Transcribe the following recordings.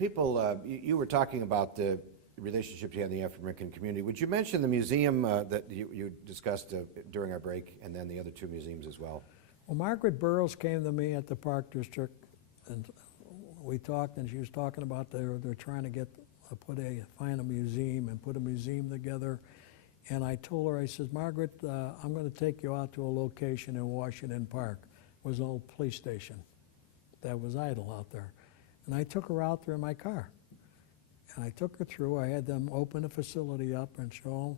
People, you were talking about the relationships you had in the African-American community. Would you mention the museum that you discussed during our break, and then the other two museums as well? Well, Margaret Burroughs came to me at the Park District, and we talked, and she was talking about they're trying to find a museum and put a museum together. And I told her, I said, Margaret, I'm going to take you out to a location in Washington Park. It was an old police station that was idle out there. And I took her out there in my car. And I took her through. I had them open the facility up and show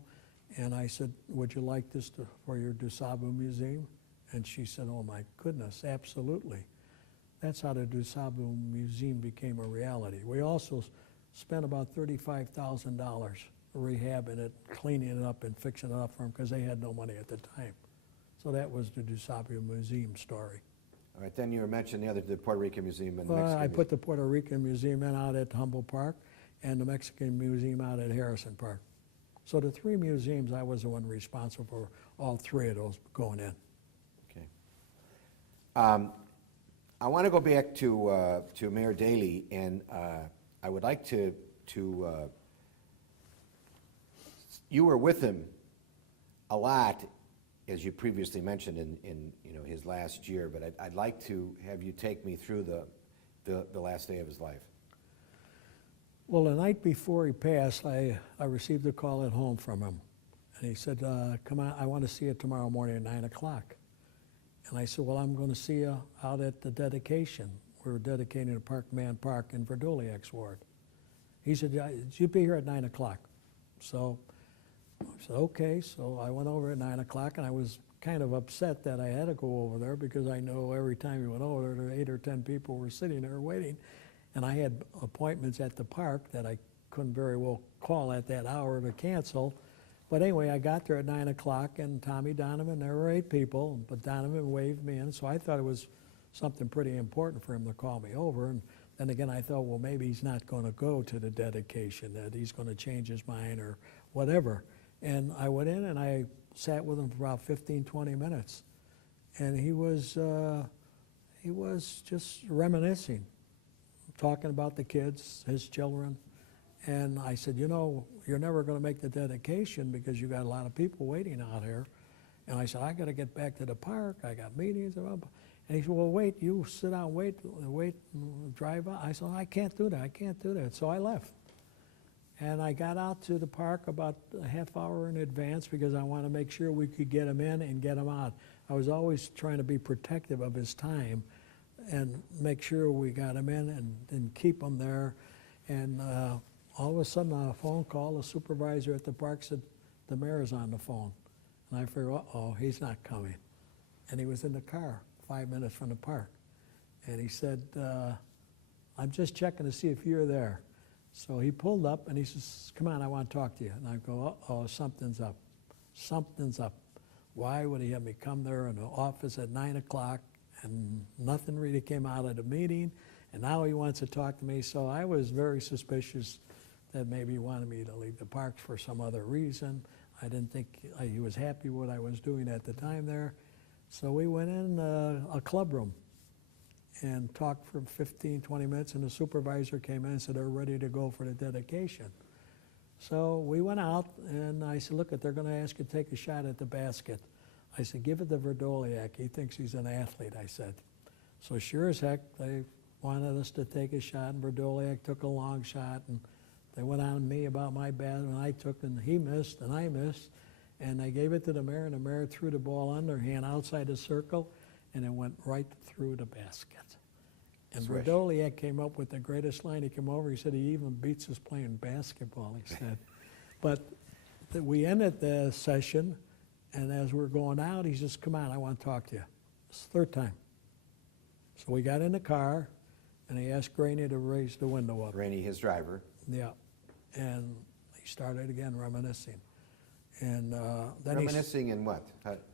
them. And I said, would you like this for your DuSable Museum? And she said, oh my goodness, absolutely. That's how the DuSable Museum became a reality. We also spent about $35,000 rehabbing it, cleaning it up and fixing it up for them because they had no money at the time. So that was the DuSable Museum story. All right, then you mentioned the Puerto Rican Museum and the Well, Mexican I put the Puerto Rican Museum in out at Humboldt Park and the Mexican Museum out at Harrison Park. So the three museums, I was the one responsible for all three of those going in. Okay. I want to go back to Mayor Daley, and I would like to you were with him a lot, as you previously mentioned in his last year, but I'd like to have you take me through the last day of his life. Well, the night before he passed, I received a call at home from him. And he said, come on, I want to see you tomorrow morning at 9 o'clock. And I said, well, I'm going to see you out at the dedication. We're dedicating a Parkman Park in Verdoliak's ward. He said, you'd be here at 9 o'clock. So I said, okay. So I went over at 9 o'clock, and I was kind of upset that I had to go over there because I know every time you went over there, 8 or 10 people were sitting there waiting. And I had appointments at the park that I couldn't very well call at that hour to cancel. But anyway, I got there at 9 o'clock, and Tommy Donovan, there were 8 people, but Donovan waved me in, so I thought it was something pretty important for him to call me over. And then again, I thought, well, maybe he's not going to go to the dedication, that he's going to change his mind or whatever. And I went in, and I sat with him for about 15, 20 minutes. And he was just reminiscing, talking about the kids, his children. And I said, you know, you're never going to make the dedication because you got a lot of people waiting out here. And I said, I got to get back to the park. I got meetings. And he said, well, wait, you sit down, wait, drive out. I said, I can't do that. I can't do that. So I left. And I got out to the park about a half hour in advance because I wanted to make sure we could get him in and get him out. I was always trying to be protective of his time and make sure we got him in and keep him there. And all of a sudden, on a phone call, the supervisor at the park said, the mayor's on the phone. And I figured, uh-oh, he's not coming. And he was in the car 5 minutes from the park. And he said, I'm just checking to see if you're there. So he pulled up, and he says, come on, I want to talk to you. And I go, uh-oh, something's up. Something's up. Why would he have me come there in the office at 9 o'clock, and nothing really came out of the meeting, and now he wants to talk to me? So I was very suspicious that maybe he wanted me to leave the parks for some other reason. I didn't think he was happy with what I was doing at the time there. So we went in a club room and talked for 15, 20 minutes, and the supervisor came in and said they're ready to go for the dedication. So we went out, and I said, look, they're going to ask you to take a shot at the basket. I said, give it to Verdoliak. He thinks he's an athlete, I said. So sure as heck, they wanted us to take a shot, and Verdoliak took a long shot, and they went on me about my bat, and I took, and he missed, and I missed. And they gave it to the mayor, and the mayor threw the ball underhand outside the circle, and it went right through the basket. And Verdoliak came up with the greatest line. He came over, he said he even beats us playing basketball, he said. But we ended the session, and as we're going out, he says, come on, I want to talk to you. It's the third time. So we got in the car, and he asked Rainey to raise the window up. Rainey, his driver. Yeah. And he started again reminiscing. And then reminiscing in what?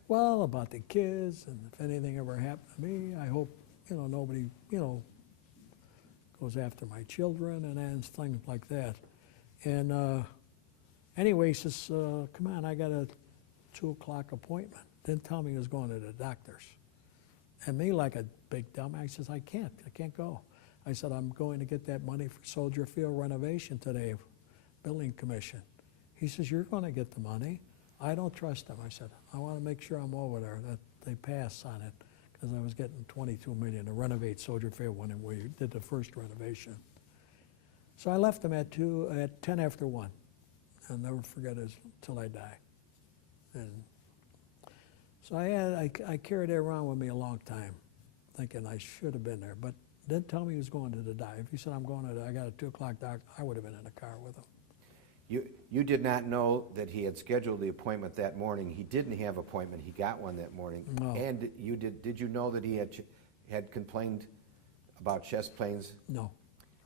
Well, about the kids, and if anything ever happened to me, I hope, nobody, goes after my children and things like that. And anyway, he says, come on, I got a 2 o'clock appointment. Didn't tell me he was going to the doctor's. And me, like a big dumb, I says, I can't go. I said, I'm going to get that money for Soldier Field renovation today, building commission. He says, you're going to get the money. I don't trust them. I said, I want to make sure I'm over there, that they pass on it, because I was getting $22 million to renovate Soldier Field when we did the first renovation. So I left them at 10 after 1. I'll never forget it till I die. And so I carried it around with me a long time, thinking I should have been there, but didn't tell me he was going to the dive. If he said, I'm going to, I got a 2 o'clock doctor, I would have been in the car with him. You did not know that he had scheduled the appointment that morning. He didn't have appointment. He got one that morning. No. And did you know that he had complained about chest pains? No,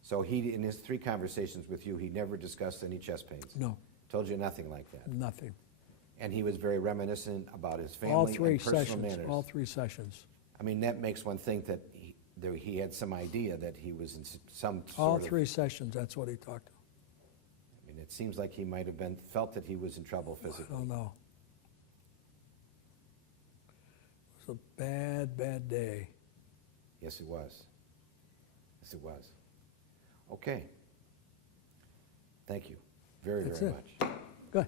So he, in his 3 conversations with you, he never discussed any chest pains? no, Told you nothing like that? nothing. And he was very reminiscent about his All family 3 and personal sessions, manners? all 3 sessions. I mean, that makes one think that he had some idea that he was in some All sort of... 3 sessions, that's what he talked. I mean, it seems like he might have felt that he was in trouble I physically. don't know. It was a bad, bad day. Yes, it was. Yes, it was. Okay. Thank you very, That's very it. much. Good.